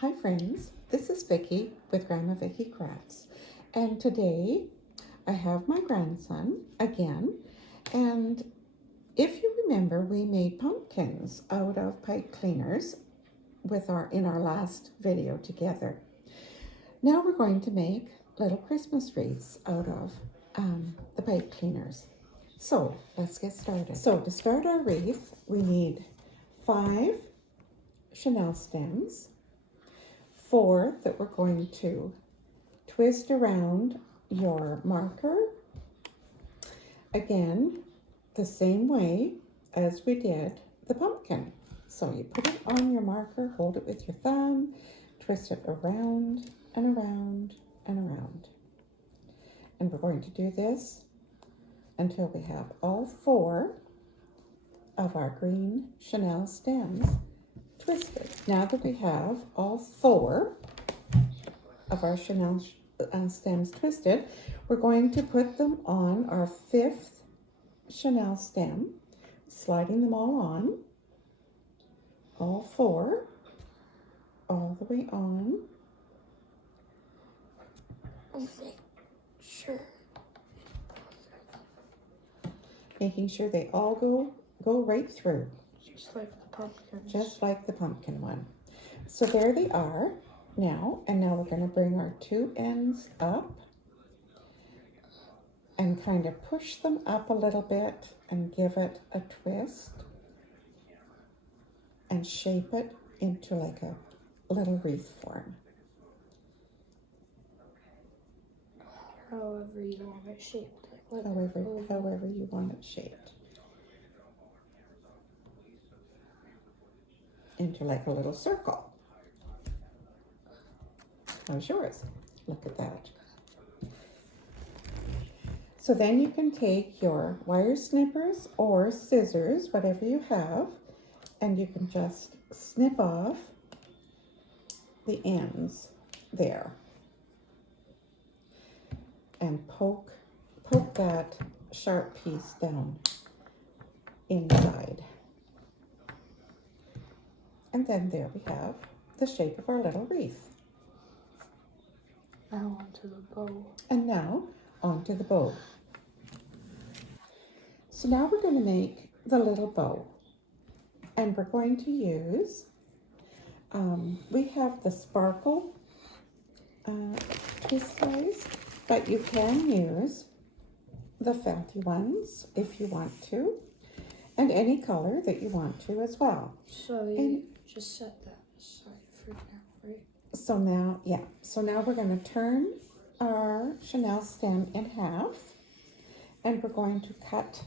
Hi friends, this is Vicki with Grandma Vicki Crafts, and today I have my grandson again, and if you remember, we made pumpkins out of pipe cleaners in our last video together. Now we're going to make little Christmas wreaths out of the pipe cleaners. So let's get started. So to start our wreath, we need 5 chenille stems, 4 that we're going to twist around your marker. Again, the same way as we did the pumpkin. So you put it on your marker, hold it with your thumb, twist it around and around and around. And we're going to do this until we have all 4 of our green chenille stems twisted. Now that we have all 4 of our chenille stems twisted, we're going to put them on our 5th chenille stem, sliding them all on, all 4, all the way on. Making sure they all go right through. Just like the pumpkin. Just like the pumpkin one. So there they are now, and now we're going to bring our 2 ends up and kind of push them up a little bit and give it a twist and shape it into like a little wreath form. However you want it shaped. Like However you want it shaped. Into like a little circle. How's yours? Look at that. So then you can take your wire snippers or scissors, whatever you have, and you can just snip off the ends there and poke that sharp piece down inside. And then there we have the shape of our little wreath. now onto the bow. And now onto the bow. So now we're going to make the little bow. And we're going to use, we have the sparkle twist ties, but you can use the felty ones if you want to, and any color that you want to as well. So you just set that aside for now, right? So now we're going to turn our chenille stem in half, and we're going to cut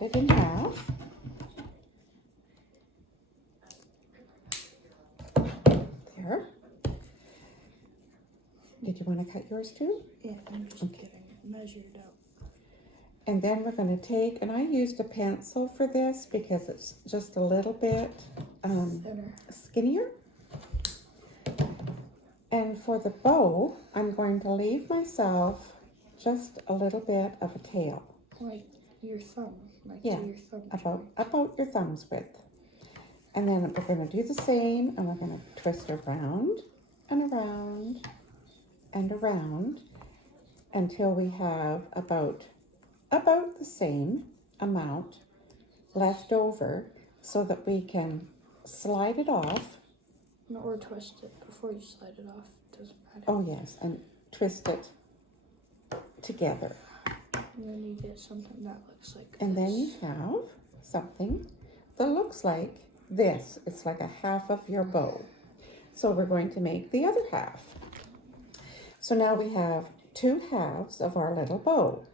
it in half. There. Did you want to cut yours too? Yeah, I'm just getting it measured out. And then we're going to take, and I used a pencil for this because it's just a little bit skinnier. And for the bow, I'm going to leave myself just a little bit of a tail. Like your thumb. Like Yeah, your thumb. about your thumb's width. And then we're going to do the same, and we're going to twist around and around and around until we have about the same amount left over so that we can slide it off. No, or twist it before you slide it off. Doesn't matter. Oh yes, and twist it together. And then you get something that looks like And this. then you have something that looks like this. It's like a half of your bow. So we're going to make the other half. So now we have 2 halves of our little bow.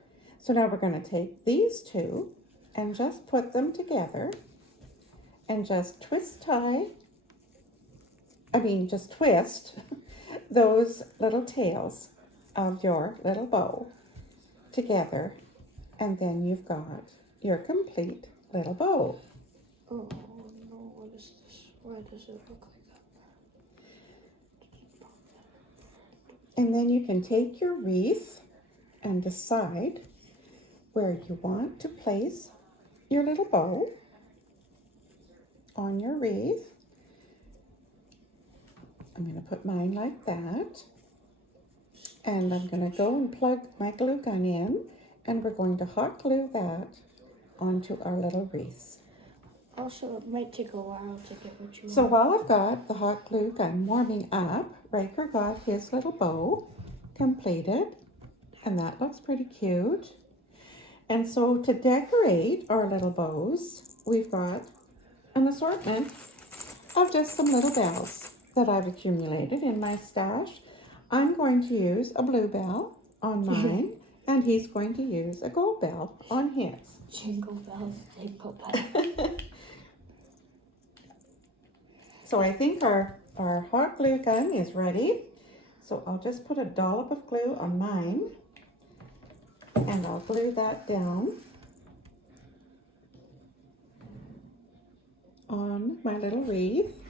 So now we're going to take these 2 and just put them together and just twist those little tails of your little bow together, and then you've got your complete little bow. Oh no, what is this? Why does it look like that? And then you can take your wreath and decide where you want to place your little bow on your wreath. I'm going to put mine like that. And I'm going to go and plug my glue gun in. And we're going to hot glue that onto our little wreath. Also, it might take a while to get what you So want. while I've got the hot glue gun warming up, Riker got his little bow completed. And that looks pretty cute. And so to decorate our little bows, we've got an assortment of just some little bells that I've accumulated in my stash. I'm going to use a blue bell on mine, and he's going to use a gold bell on his. Jingle bells, jingle bells. So I think our hot glue gun is ready. So I'll just put a dollop of glue on mine, and I'll glue that down on my little wreath,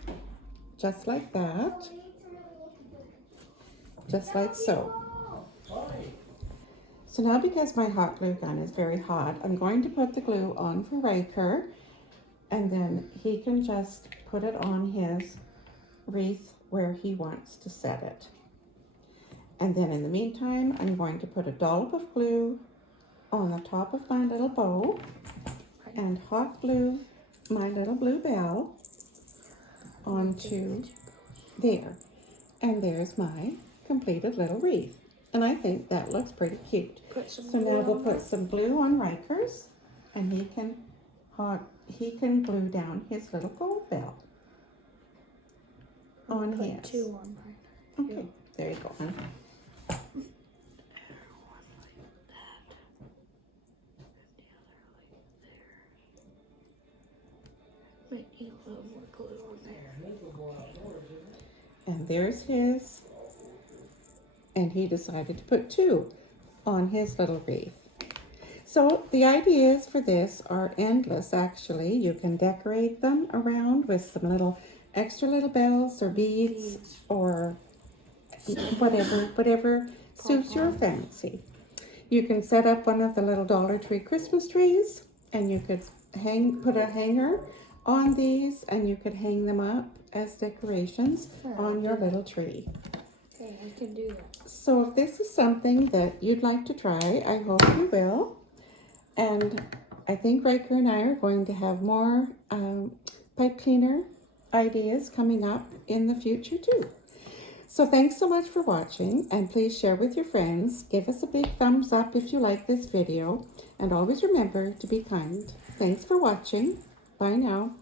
just like that, just like so. So now, because my hot glue gun is very hot, I'm going to put the glue on for Riker, and then he can just put it on his wreath where he wants to set it. And then in the meantime, I'm going to put a dollop of glue on the top of my little bow and hot glue my little blue bell onto there. And there's my completed little wreath. And I think that looks pretty cute. So now we'll put some glue on Riker's, and he can glue down his little gold bell on his. Put two on mine. Okay, there you go, honey. Might need a little more glue on there. And there's his. And he decided to put two on his little wreath. So the ideas for this are endless, actually. You can decorate them around with some little extra little bells or beads or whatever suits your fancy. You can set up one of the little Dollar Tree Christmas trees, and you could put a hanger on these, and you could hang them up as decorations on your little tree. Okay, I can do that. So if this is something that you'd like to try, I hope you will. And I think Riker and I are going to have more pipe cleaner ideas coming up in the future too. So thanks so much for watching, and please share with your friends. Give us a big thumbs up if you like this video, and always remember to be kind. Thanks for watching. Bye now.